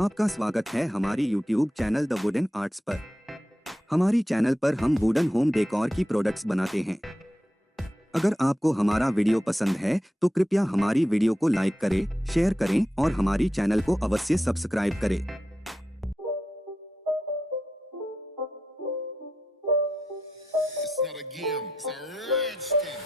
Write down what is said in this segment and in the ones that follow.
आपका स्वागत है हमारी YouTube channel the wooden arts पर। हमारी चैनल पर हम वुडन होम डेकोर की प्रोडक्ट्स बनाते हैं। अगर आपको हमारा वीडियो पसंद है तो कृपया हमारी वीडियो को लाइक करें, शेयर करें और हमारी चैनल को अवश्य सब्सक्राइब करें। It's not a game, it's a rich thing.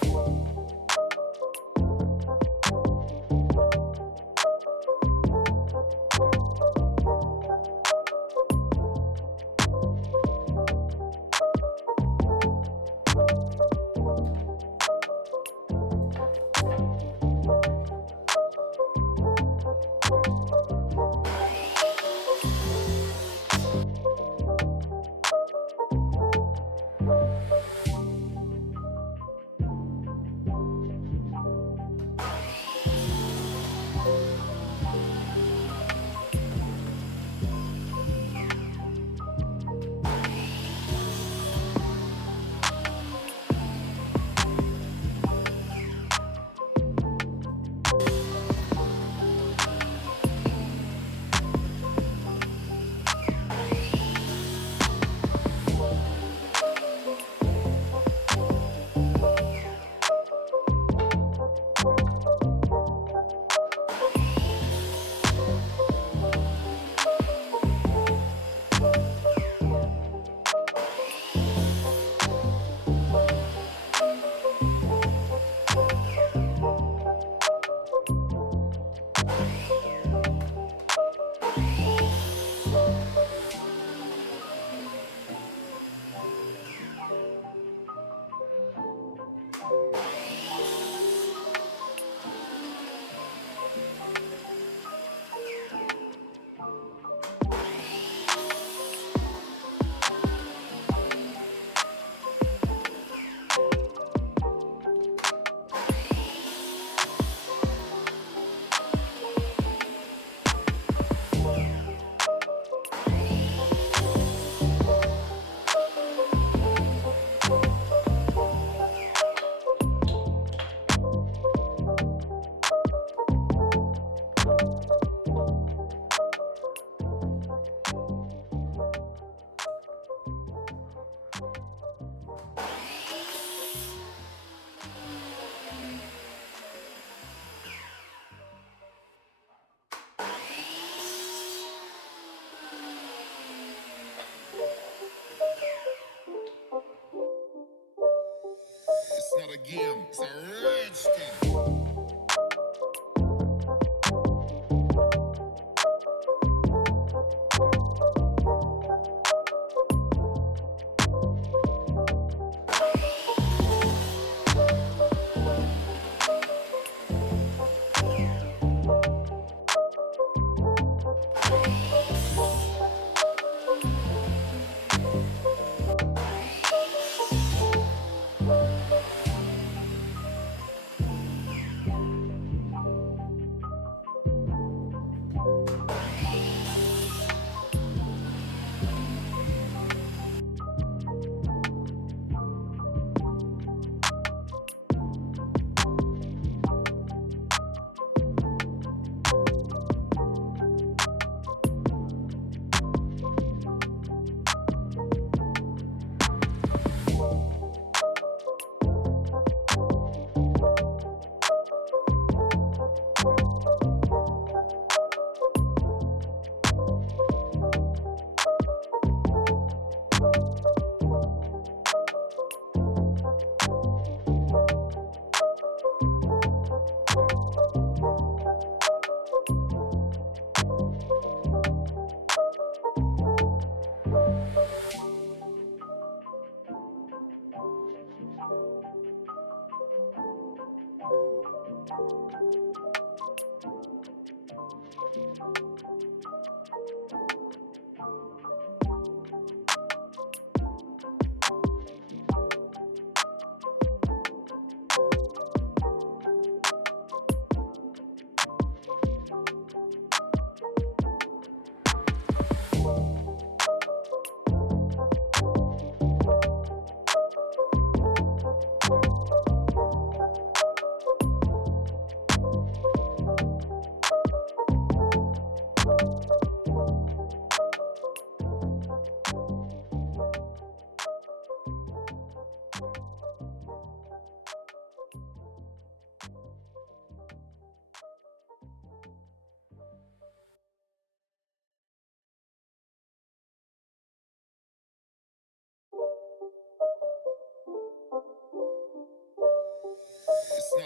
It's not a game, it's a rich thing.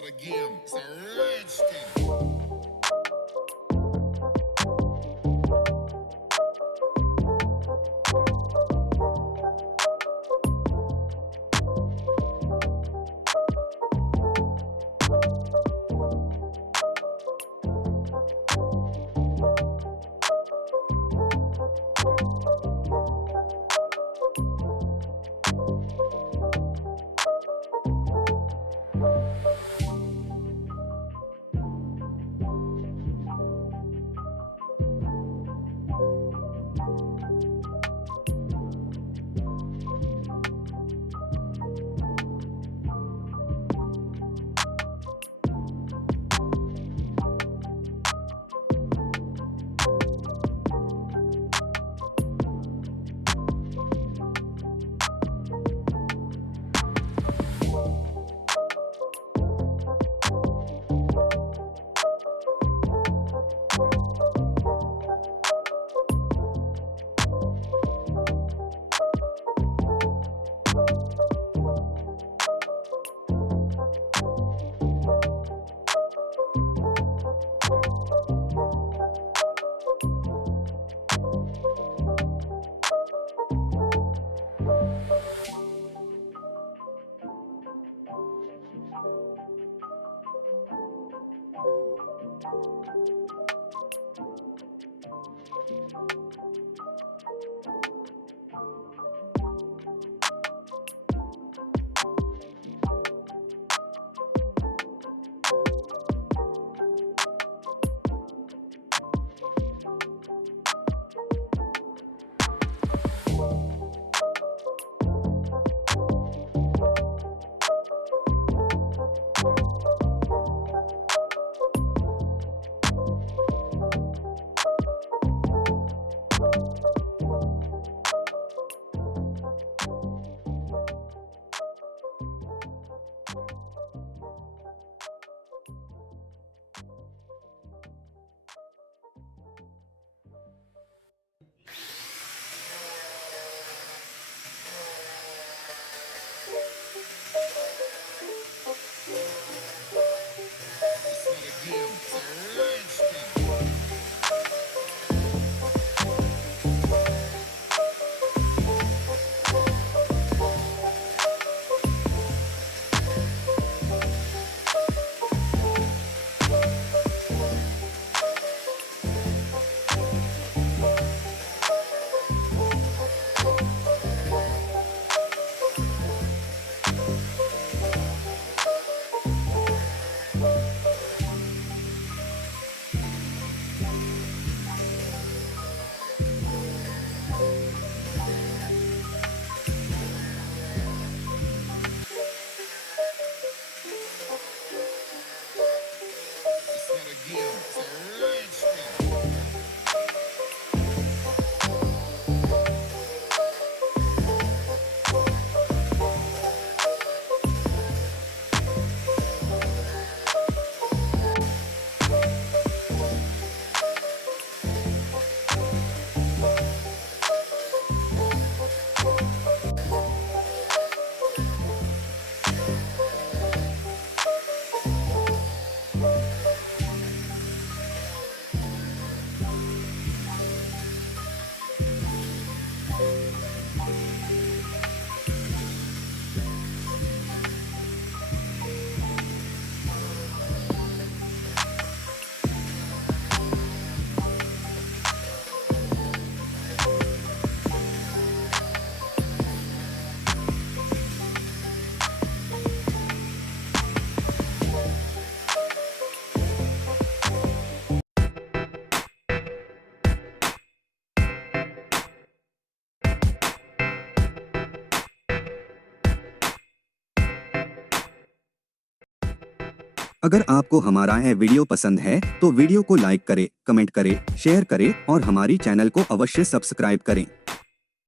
a game, it's a rich thing. It's not a game, it's a rich thing. It's not a game, it's a rich thing. अगर आपको हमारा यह video पसंद है तो video को like करें, comment करें, शेयर करें और हमारी चैनल को अवश्य सब्सक्राइब करें।